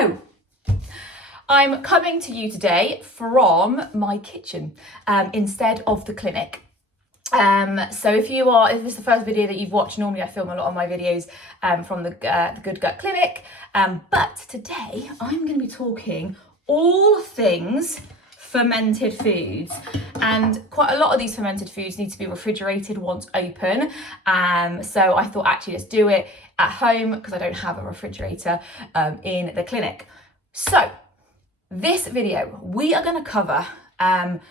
So, I'm coming to you today from my kitchen instead of the clinic. So if this is the first video that you've watched, normally I film a lot of my videos from the Good Gut Clinic, but today I'm going to be talking all things fermented foods, and quite a lot of these fermented foods need to be refrigerated once open, so I thought actually let's do it at home because I don't have a refrigerator in the clinic. So this video we are going to cover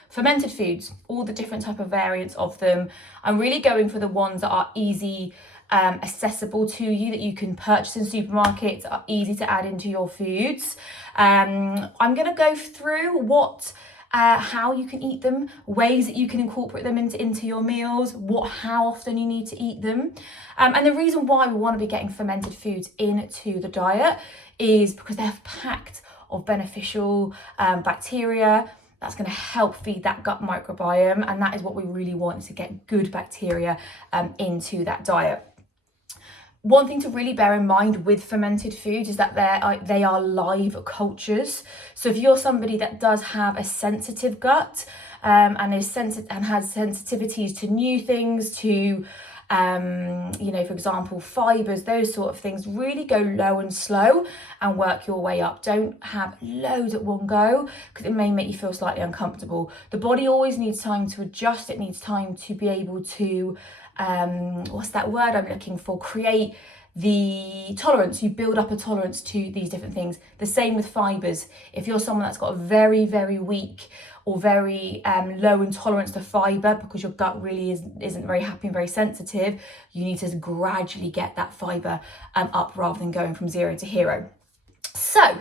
fermented foods, all the different type of variants of them. I'm really going for the ones that are easy accessible to you, that you can purchase in supermarkets, are easy to add into your foods. I'm going to go through how you can eat them, ways that you can incorporate them into your meals, how often you need to eat them. And the reason why we want to be getting fermented foods into the diet is because they're packed of beneficial bacteria that's going to help feed that gut microbiome, and that is what we really want, is to get good bacteria into that diet. One thing to really bear in mind with fermented foods is that they are live cultures. So if you're somebody that does have a sensitive gut and has sensitivities to new things, to for example, fibers, those sort of things, really go low and slow and work your way up. Don't have loads at one go because it may make you feel slightly uncomfortable. The body always needs time to adjust. It needs time to be able to, what's that word I'm looking for? Create the tolerance. You build up a tolerance to these different things. The same with fibers. If you're someone that's got a very, very weak or very low intolerance to fibre because your gut really isn't very happy and very sensitive, you need to gradually get that fibre up rather than going from 0 to hero. So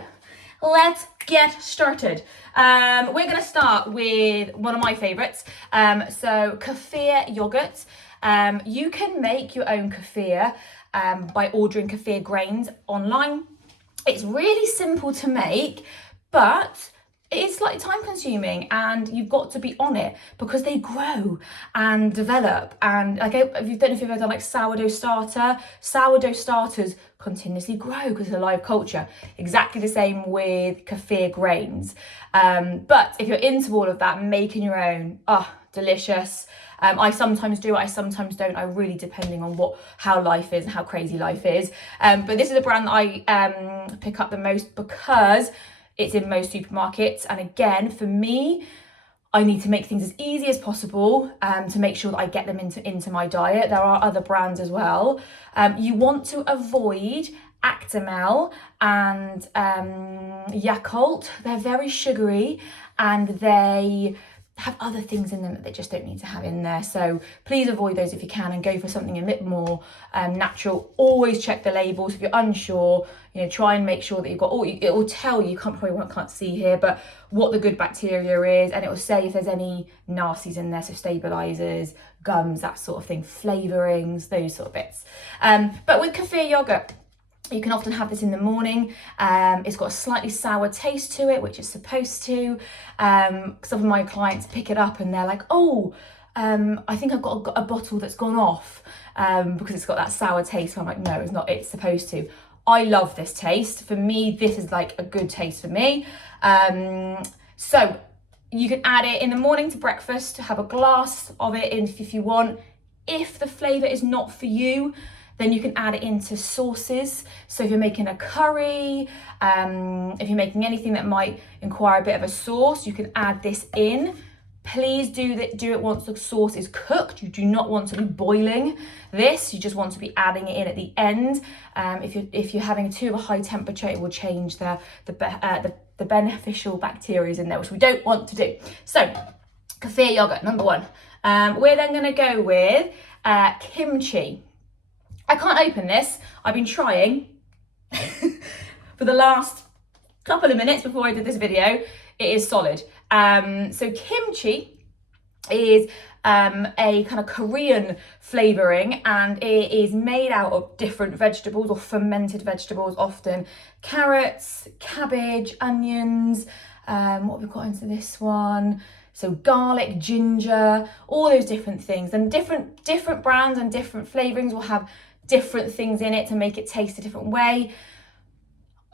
let's get started. We're going to start with one of my favourites, so kefir yogurt. You can make your own kefir by ordering kefir grains online. It's really simple to make, but it is slightly time consuming, and you've got to be on it because they grow and develop. And if you've ever done like sourdough starters continuously grow because it's a live culture. Exactly the same with kefir grains. But if you're into all of that, making your own, delicious. I sometimes do it, I sometimes don't. I really depending on how life is and how crazy life is. But this is a brand that I pick up the most because it's in most supermarkets. And again, for me, I need to make things as easy as possible to make sure that I get them into my diet. There are other brands as well. You want to avoid Actimel and Yakult. They're very sugary and they have other things in them that they just don't need to have in there. So please avoid those if you can and go for something a bit more natural. Always check the labels. If you're unsure, try and make sure that you've got it will tell you, can't see here, but what the good bacteria is, and it will say if there's any nasties in there, so stabilizers, gums, that sort of thing, flavorings, those sort of bits. But with kefir yogurt, you can often have this in the morning. It's got a slightly sour taste to it, which it's supposed to. Some of my clients pick it up and they're like, I think I've got a bottle that's gone off because it's got that sour taste. So I'm like, no, it's not, it's supposed to. I love this taste. For me, this is like a good taste for me. So you can add it in the morning to breakfast, have a glass of it if you want. If the flavour is not for you, then you can add it into sauces. So if you're making a curry, if you're making anything that might require a bit of a sauce, you can add this in. Please do it once the sauce is cooked. You do not want to be boiling this. You just want to be adding it in at the end. If you're having too high temperature, it will change the beneficial bacteria in there, which we don't want to do. So kefir yogurt, number one. We're then going to go with kimchi. I can't open this. I've been trying for the last couple of minutes before I did this video. It is solid. So kimchi is a kind of Korean flavouring, and it is made out of different vegetables or fermented vegetables, often carrots, cabbage, onions. What have we got into this one? So garlic, ginger, all those different things. And different brands and different flavourings will have different things in it to make it taste a different way.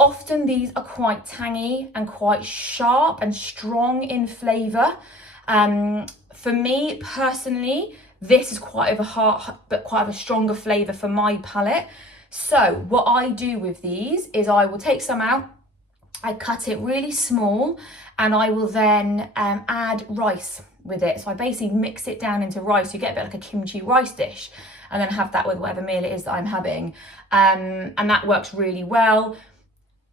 often these are quite tangy and quite sharp and strong in flavour. For me personally, this is quite of a hard, but quite of a stronger flavour for my palate. So what I do with these is I will take some out, I cut it really small, and I will then add rice with it. So I basically mix it down into rice. You get a bit like a kimchi rice dish, and then have that with whatever meal it is that I'm having. And that works really well.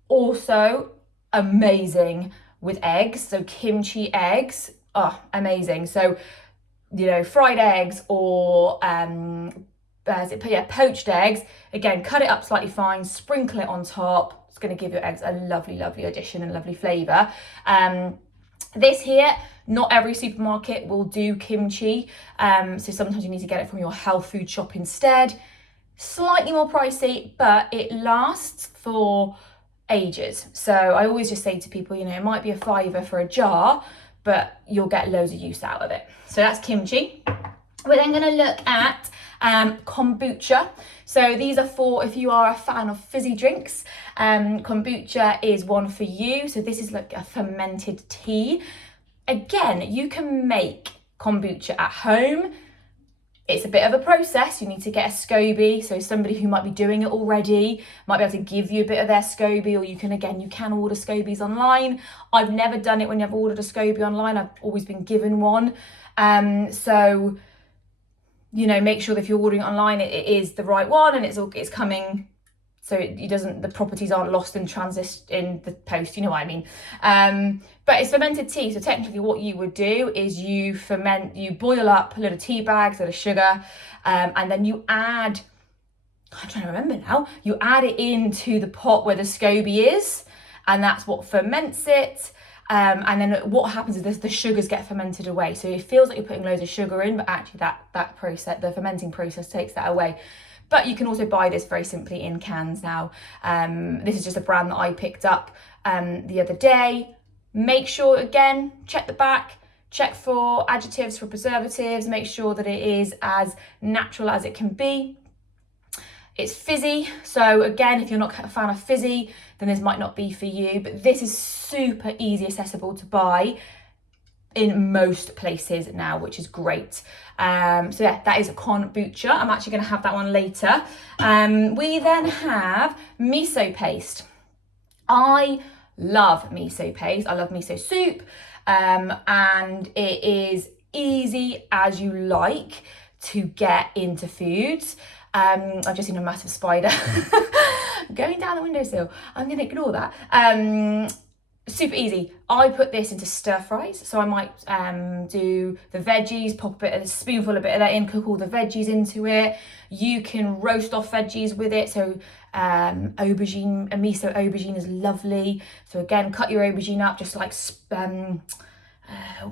Also amazing with eggs. So kimchi eggs, oh, amazing. So, you know, fried eggs or poached eggs. Again, cut it up slightly fine, sprinkle it on top. It's going to give your eggs a lovely, lovely addition and lovely flavour. This here, not every supermarket will do kimchi. So sometimes you need to get it from your health food shop instead. Slightly more pricey, but it lasts for ages. So I always just say to people, you know, it might be a £5 for a jar, but you'll get loads of use out of it. So that's kimchi. We're then going to look at kombucha. So these are for if you are a fan of fizzy drinks. Kombucha is one for you. So this is like a fermented tea. Again, you can make kombucha at home. It's a bit of a process. You need to get a SCOBY. So somebody who might be doing it already might be able to give you a bit of their SCOBY, or you can order SCOBYs online. I've never done it when I've ordered a SCOBY online. I've always been given one. So, you know, make sure that if you're ordering it online, it is the right one and it's coming, so the properties aren't lost in transit in the post, you know what I mean. But it's fermented tea. So technically what you would do is you boil up a little tea bags, a little sugar, and then you add, I'm trying to remember now, you add it into the pot where the SCOBY is, and that's what ferments it. And then what happens is the sugars get fermented away. So it feels like you're putting loads of sugar in, but actually that process, the fermenting process, takes that away. But you can also buy this very simply in cans now. This is just a brand that I picked up the other day. Make sure, again, check the back, check for additives, for preservatives, make sure that it is as natural as it can be. It's fizzy, so again, if you're not a fan of fizzy, then this might not be for you, but this is super easy accessible to buy in most places now, which is great. So yeah, that is kombucha. I'm actually going to have that one later. We then have miso paste. I love miso paste. I love miso soup, and it is easy as you like to get into foods. I've just seen a massive spider going down the windowsill. I'm going to ignore that. Super easy. I put this into stir fries. So I might do the veggies, pop a spoonful of that in, cook all the veggies into it. You can roast off veggies with it. So aubergine, a miso aubergine is lovely. So again, cut your aubergine up just like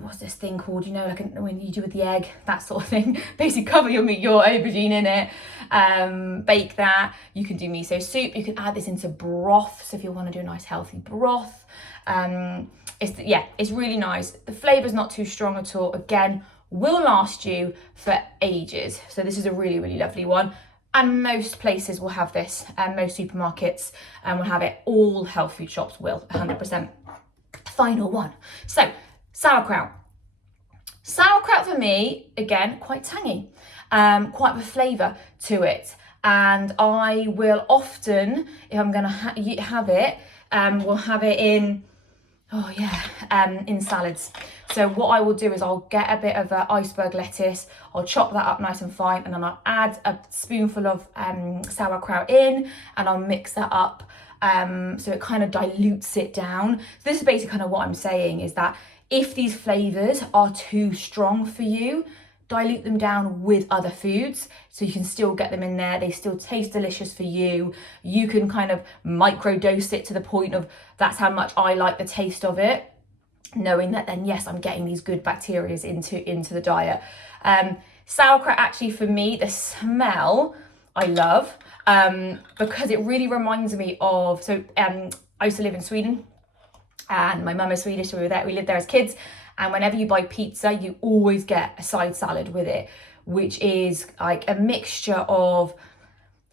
what's this thing called, you know, like when you do with the egg, that sort of thing. Basically cover your aubergine in it, bake that. You can do miso soup. You can add this into broth, so if you want to do a nice healthy broth. It's really nice. The flavour's not too strong at all. Again, will last you for ages. So this is a really, really lovely one. And most places will have this, and most supermarkets will have it. All health food shops will, 100%. Final one. So, sauerkraut. Sauerkraut for me, again, quite tangy, quite a flavour to it. And I will often, if I'm going to have it, we'll have it in, in salads. So what I will do is I'll get a bit of iceberg lettuce, I'll chop that up nice and fine, and then I'll add a spoonful of sauerkraut in, and I'll mix that up so it kind of dilutes it down. So this is basically kind of what I'm saying, is that if these flavours are too strong for you, dilute them down with other foods so you can still get them in there. They still taste delicious for you. You can kind of microdose it to the point of that's how much I like the taste of it, knowing that then, yes, I'm getting these good bacteria into the diet. Sauerkraut, actually, for me, the smell I love because it really reminds me of, I used to live in Sweden, and my mum is Swedish, so we lived there as kids, and whenever you buy pizza, you always get a side salad with it, which is like a mixture of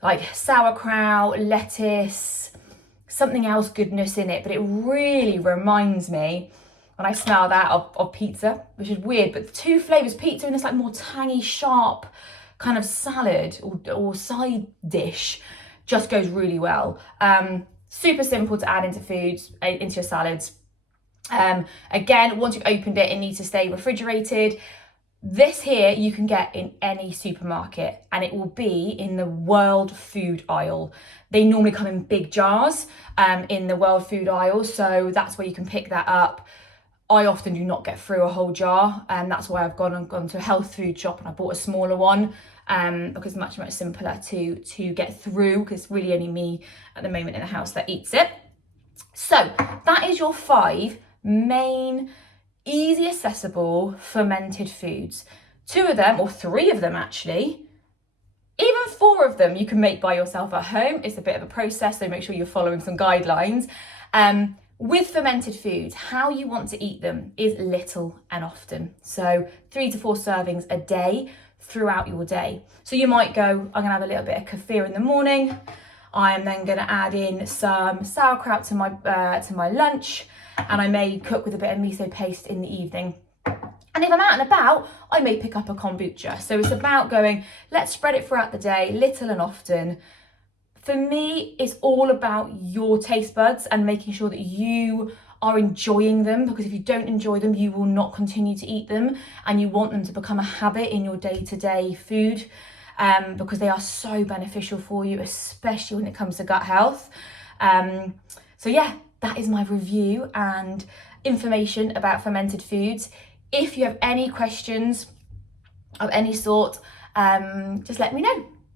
like sauerkraut, lettuce, something else goodness in it, but it really reminds me, when I smell that, of pizza, which is weird, but the two flavours, pizza and this like more tangy, sharp kind of salad or side dish, just goes really well. Super simple to add into foods, into your salads. Again, once you've opened it, it needs to stay refrigerated. This here you can get in any supermarket, and it will be in the world food aisle. They normally come in big jars in the world food aisle, so that's where you can pick that up. I often do not get through a whole jar, and that's why I've gone to a health food shop and I bought a smaller one, because it's much simpler to get through, because it's really only me at the moment in the house that eats it. So that is your 5 main easy accessible fermented foods. 2 of them, or 3 of them actually, even 4 of them you can make by yourself at home. It's a bit of a process, so make sure you're following some guidelines. With fermented foods, how you want to eat them is little and often. So 3 to 4 servings a day throughout your day. So you might go, I'm gonna have a little bit of kefir in the morning. I'm then gonna add in some sauerkraut to my lunch, and I may cook with a bit of miso paste in the evening. And if I'm out and about, I may pick up a kombucha. So it's about going, let's spread it throughout the day, little and often. For me, it's all about your taste buds and making sure that you are enjoying them, because if you don't enjoy them, you will not continue to eat them, and you want them to become a habit in your day-to-day food, because they are so beneficial for you, especially when it comes to gut health. So yeah, that is my review and information about fermented foods. If you have any questions of any sort, just let me know.